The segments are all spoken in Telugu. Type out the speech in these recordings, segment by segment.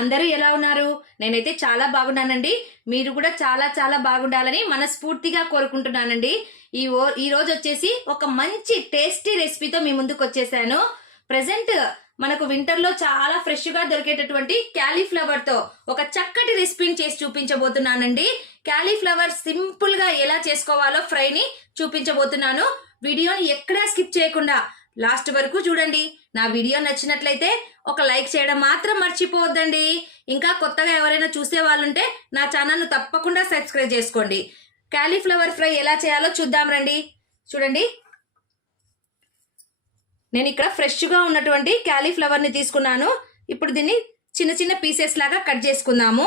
అందరూ ఎలా ఉన్నారు? నేనైతే చాలా బాగున్నానండి. మీరు కూడా చాలా చాలా బాగుండాలని మనస్ఫూర్తిగా కోరుకుంటున్నానండి. ఈ రోజు వచ్చేసి ఒక మంచి టేస్టీ రెసిపీతో మీ ముందుకు వచ్చేసాను. ప్రెసెంట్ మనకు వింటర్ లో చాలా ఫ్రెష్ గా దొరికేటటువంటి క్యాలీఫ్లవర్ తో ఒక చక్కటి రెసిపీని చేసి చూపించబోతున్నానండి. క్యాలీఫ్లవర్ సింపుల్ గా ఎలా చేసుకోవాలో ఫ్రైని చూపించబోతున్నాను. వీడియోని ఎక్కడా స్కిప్ చేయకుండా లాస్ట్ వరకు చూడండి. నా వీడియో నచ్చినట్లయితే ఒక లైక్ చేయడం మాత్రం మర్చిపోవద్దండి. ఇంకా కొత్తగా ఎవరైనా చూసే వాళ్ళుంటే నా ఛానల్ను తప్పకుండా సబ్స్క్రైబ్ చేసుకోండి. క్యాలీఫ్లవర్ ఫ్రై ఎలా చేయాలో చూద్దాం రండి. చూడండి, నేను ఇక్కడ ఫ్రెష్గా ఉన్నటువంటి క్యాలీఫ్లవర్ని తీసుకున్నాను. ఇప్పుడు దీన్ని చిన్న చిన్న పీసెస్ లాగా కట్ చేసుకుందాము.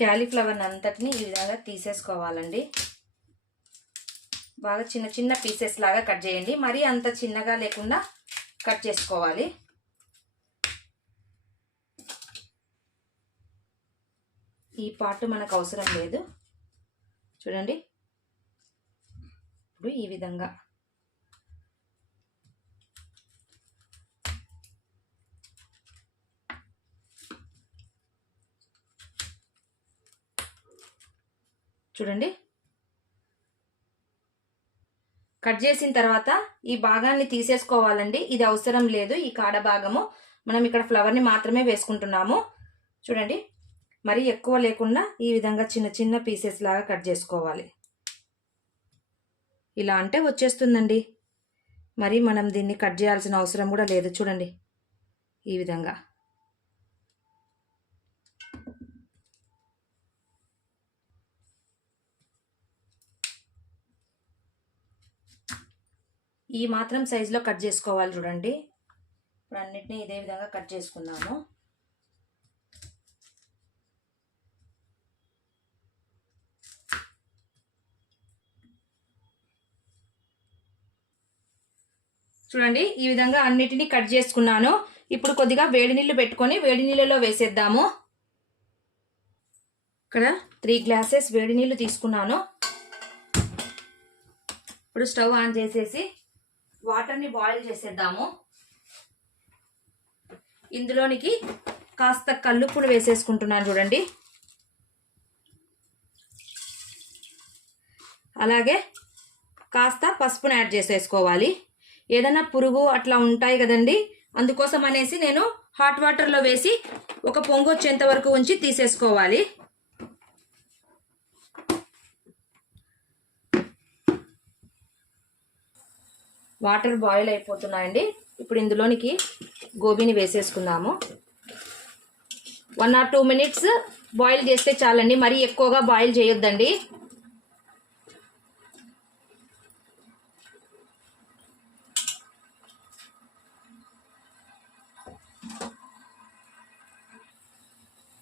క్యాలీఫ్లవర్ని అంతటిని ఈ విధంగా తీసేసుకోవాలండి. బాగా చిన్న చిన్న పీసెస్ లాగా కట్ చేయండి. మరీ అంత చిన్నగా లేకుండా కట్ చేసుకోవాలి. ఈ పార్ట్ మనకు అవసరం లేదు. చూడండి, ఇప్పుడు ఈ విధంగా చూడండి, కట్ చేసిన తర్వాత ఈ భాగాన్ని తీసేసుకోవాలండి. ఇది అవసరం లేదు. ఈ కాడ భాగము మనం ఇక్కడ ఫ్లవర్ని మాత్రమే వేసుకుంటున్నాము. చూడండి, మరీ ఎక్కువ లేకుండా ఈ విధంగా చిన్న చిన్న పీసెస్ లాగా కట్ చేసుకోవాలి. ఇలా అంటే వచ్చేస్తుందండి. మరి మనం దీన్ని కట్ చేయాల్సిన అవసరం కూడా లేదు. చూడండి, ఈ విధంగా ఈ మాత్రం సైజులో కట్ చేసుకోవాలి. చూడండి, ఇప్పుడు అన్నిటినీ ఇదే విధంగా కట్ చేసుకుందాము. చూడండి, ఈ విధంగా అన్నిటినీ కట్ చేసుకున్నాను. ఇప్పుడు కొద్దిగా వేడి నీళ్ళు పెట్టుకొని వేడి నీళ్ళలో వేసేద్దాము. ఇక్కడ 3 గ్లాసెస్ వేడి నీళ్ళు తీసుకున్నాను. ఇప్పుడు స్టవ్ ఆన్ చేసేసి వాటర్ని బాయిల్ చేసేద్దాము. ఇందులోనికి కాస్త కల్లుప్పును వేసేసుకుంటున్నాను. చూడండి, అలాగే కాస్త పసుపును యాడ్ చేసేసుకోవాలి. ఏదైనా పురుగు అట్లా ఉంటాయి కదండి, అందుకోసం అనేసి నేను హాట్ వాటర్లో వేసి ఒక పొంగు వచ్చేంత వరకు ఉంచి తీసేసుకోవాలి. వాటర్ బాయిల్ అయిపోతున్నాయండి. ఇప్పుడు ఇందులోనికి గోబీని వేసేసుకుందాము. 1 or 2 minutes బాయిల్ చేస్తే చాలండి. మరీ ఎక్కువగా బాయిల్ చేయొద్దండి.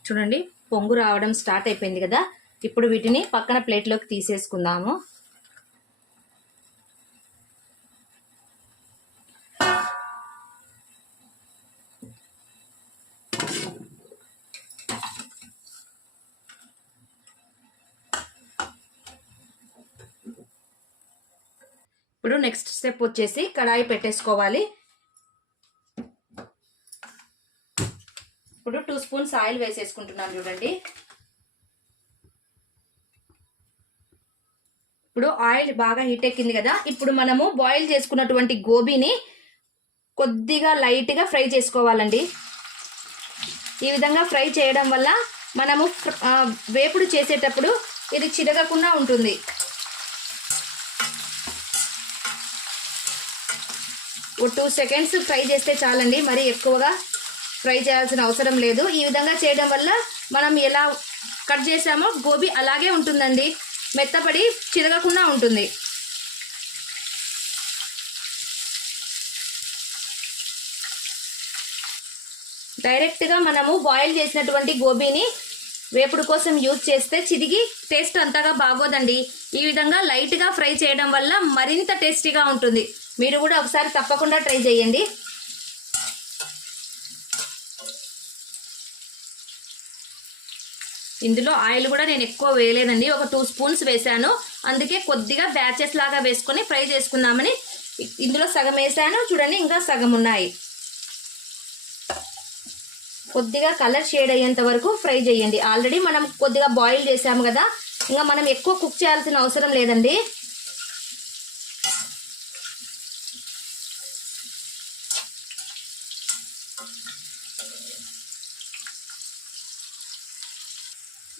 చూడండి, పొంగు రావడం స్టార్ట్ అయిపోయింది కదా. ఇప్పుడు వీటిని పక్కన ప్లేట్లోకి తీసేసుకుందాము. ఇప్పుడు నెక్స్ట్ స్టెప్ వచ్చేసి కడాయి పెట్టేసుకోవాలి. ఇప్పుడు 2 స్పూన్స్ ఆయిల్ వేసేసుకుంటున్నాను. చూడండి, ఇప్పుడు ఆయిల్ బాగా హీట్ ఎక్కింది కదా. ఇప్పుడు మనము బాయిల్ చేసుకున్నటువంటి గోబీని కొద్దిగా లైట్గా ఫ్రై చేసుకోవాలండి. ఈ విధంగా ఫ్రై చేయడం వల్ల మనము వేపుడు చేసేటప్పుడు ఇది చిరగకుండా ఉంటుంది. ఒక 2 seconds ఫ్రై చేస్తే చాలండి. మరి ఎక్కువగా ఫ్రై చేయాల్సిన అవసరం లేదు. ఈ విధంగా చేయడం వల్ల మనం ఎలా కట్ చేసామో గోబీ అలాగే ఉంటుందండి. మెత్తపడి చిరగకుండా ఉంటుంది. డైరెక్ట్గా మనము బాయిల్ చేసినటువంటి గోబీని వేపుడు కోసం యూజ్ చేస్తే చిరిగి టేస్ట్ అంతగా బాగోదండి. ఈ విధంగా లైట్గా ఫ్రై చేయడం వల్ల మరింత టేస్టీగా ఉంటుంది. మీరు కూడా ఒకసారి తప్పకుండా ట్రై చేయండి. ఇందులో ఆయిల్ కూడా నేను ఎక్కువ వేయలేదండి. ఒక 2 స్పూన్స్ వేసాను. అందుకే కొద్దిగా బ్యాచెస్ లాగా వేసుకొని ఫ్రై చేసుకుందామని ఇందులో సగం వేసాను. చూడండి, ఇంకా సగం ఉన్నాయి. కొద్దిగా కలర్ షేడ్ అయ్యేంత వరకు ఫ్రై చేయండి. ఆల్రెడీ మనం కొద్దిగా బాయిల్ చేసాము కదా, ఇంకా మనం ఎక్కువ కుక్ చేయాల్సిన అవసరం లేదండి.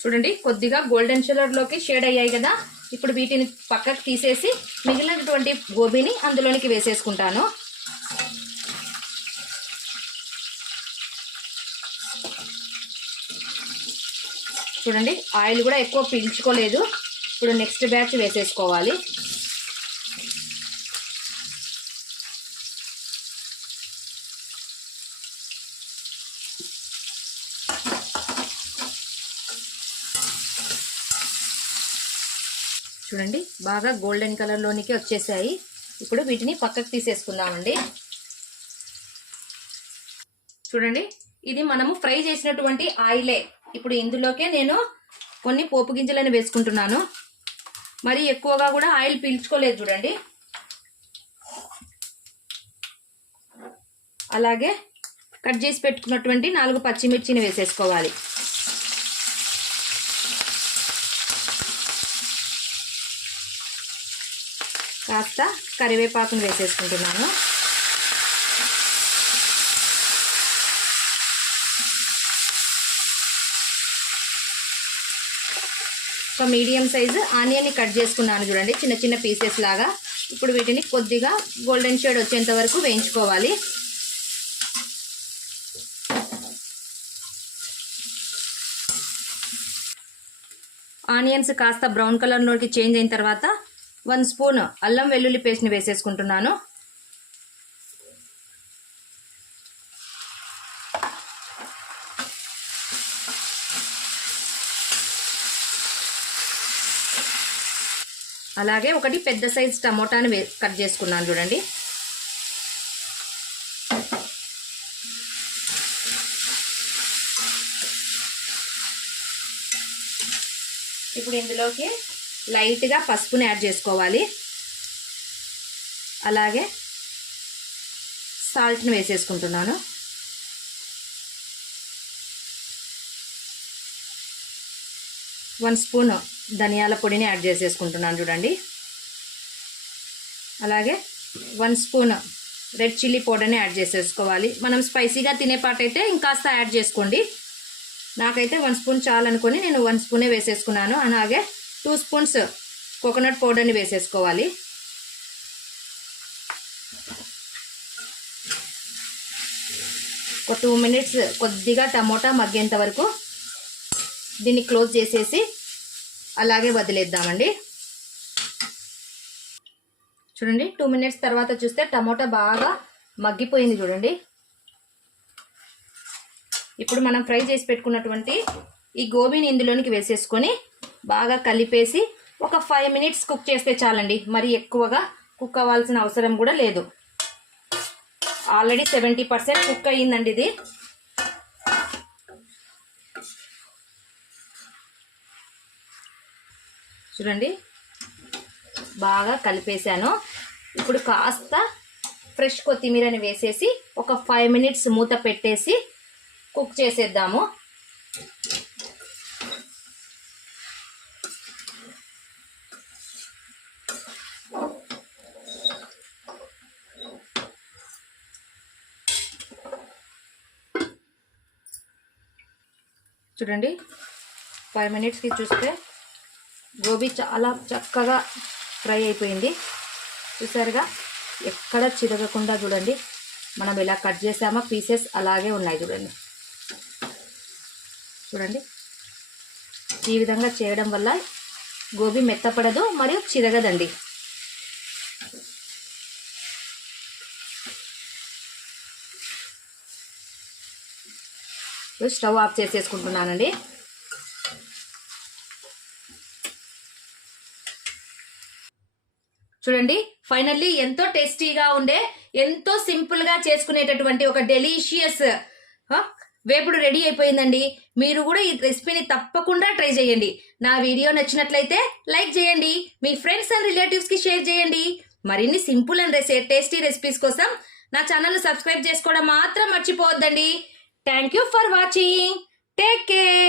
చూడండి కొద్దిగా గోల్డెన్ కలర్లోకి షేడ్ అయ్యాయి కదా. ఇప్పుడు వీటిని పక్కకు తీసేసి మిగిలినటువంటి గోబీని అందులోనికి వేసేసుకుంటాను. చూడండి ఆయిల్ కూడా ఎక్కువ పీల్చుకోలేదు. ఇప్పుడు నెక్స్ట్ బ్యాచ్ వేసేసుకోవాలి. చూడండి బాగా గోల్డెన్ కలర్లోనికి వచ్చేసాయి. ఇప్పుడు వీటిని పక్కకు తీసేసుకుందామండి. చూడండి ఇది మనము ఫ్రై చేసినటువంటి ఆయిలే. ఇప్పుడు ఇందులోకే నేను కొన్ని పోపు గింజలను వేసుకుంటున్నాను. మరి ఎక్కువగా కూడా ఆయిల్ పీల్చుకోలేదు చూడండి. అలాగే కట్ చేసి పెట్టుకున్నటువంటి 4 పచ్చిమిర్చిని వేసేసుకోవాలి. కాస్త కరివేపాకును వేసేసుకుంటున్నాను. ఒక మీడియం సైజు ఆనియన్ని కట్ చేసుకున్నాను చూడండి, చిన్న చిన్న పీసెస్ లాగా. ఇప్పుడు వీటిని కొద్దిగా గోల్డెన్ షేడ్ వచ్చేంత వరకు వేయించుకోవాలి. ఆనియన్స్ కాస్త బ్రౌన్ కలర్లోకి చేంజ్ అయిన తర్వాత 1 స్పూన్ అల్లం వెల్లుల్లి పేస్ట్ని వేసేసుకుంటున్నాను. అలాగే ఒకటి పెద్ద సైజ్ టమోటాని కట్ చేసుకున్నాను చూడండి. ఇప్పుడు ఇందులోకి లైట్గా పసుపుని యాడ్ చేసుకోవాలి. అలాగే సాల్ట్ని వేసేసుకుంటున్నాను. వన్ స్పూన్ ధనియాల పొడిని యాడ్ చేసేసుకుంటున్నాను చూడండి. అలాగే 1 స్పూన్ రెడ్ చిల్లీ పౌడర్ని యాడ్ చేసేసుకోవాలి. మనం స్పైసీగా తినే పాటైతే ఇంకాస్త యాడ్ చేసుకోండి. నాకైతే 1 స్పూన్ చాలనుకొని నేను 1 స్పూనే వేసేసుకున్నాను. అలాగే 2 స్పూన్స్ కోకోనట్ పౌడర్ని వేసేసుకోవాలి. ఒక 2 మినిట్స్ కొద్దిగా టమోటా మగ్గేంత వరకు దీన్ని క్లోజ్ చేసేసి అలాగే వదిలేద్దామండి. చూడండి 2 మినిట్స్ తర్వాత చూస్తే టమోటా బాగా మగ్గిపోయింది చూడండి. ఇప్పుడు మనం ఫ్రై చేసి పెట్టుకున్నటువంటి ఈ గోబీని ఇందులోనికి వేసేసుకొని బాగా కలిపేసి ఒక 5 మినిట్స్ కుక్ చేస్తే చాలండి. మరి ఎక్కువగా కుక్ అవ్వాల్సిన అవసరం కూడా లేదు. ఆల్రెడీ 70% కుక్ అయ్యిందండి ఇది. చూడండి బాగా కలిపేసాను. ఇప్పుడు కాస్త ఫ్రెష్ కొత్తిమీరని వేసేసి ఒక 5 మినిట్స్ మూత పెట్టేసి కుక్ చేసేద్దాము. చూడండి 5 మినిట్స్కి చూస్తే గోబీ చాలా చక్కగా ఫ్రై అయిపోయింది. చూసారుగా ఎక్కడ చిరగకుండా చూడండి. మనం ఇలా కట్ చేసామో పీసెస్ అలాగే ఉన్నాయి చూడండి. చూడండి ఈ విధంగా చేయడం వల్ల గోబీ మెత్తపడదు మరియు చిరగదండి. Stove off చేసేసుకుంటున్నానండి. చూడండి ఫైనల్లీ ఎంతో టేస్టీగా ఉండే, ఎంతో సింపుల్ గా చేసుకునేటటువంటి ఒక డెలీషియస్ వేపుడు రెడీ అయిపోయిందండి. మీరు కూడా ఈ రెసిపీని తప్పకుండా ట్రై చేయండి. నా వీడియో నచ్చినట్లయితే లైక్ చేయండి, మీ ఫ్రెండ్స్ అండ్ రిలేటివ్స్ కి షేర్ చేయండి. మరిన్ని సింపుల్ అండ్ టేస్టీ రెసిపీస్ కోసం నా ఛానల్ సబ్స్క్రైబ్ చేసుకోవడం మాత్రం మర్చిపోవద్దండి. Thank you for watching. Take care.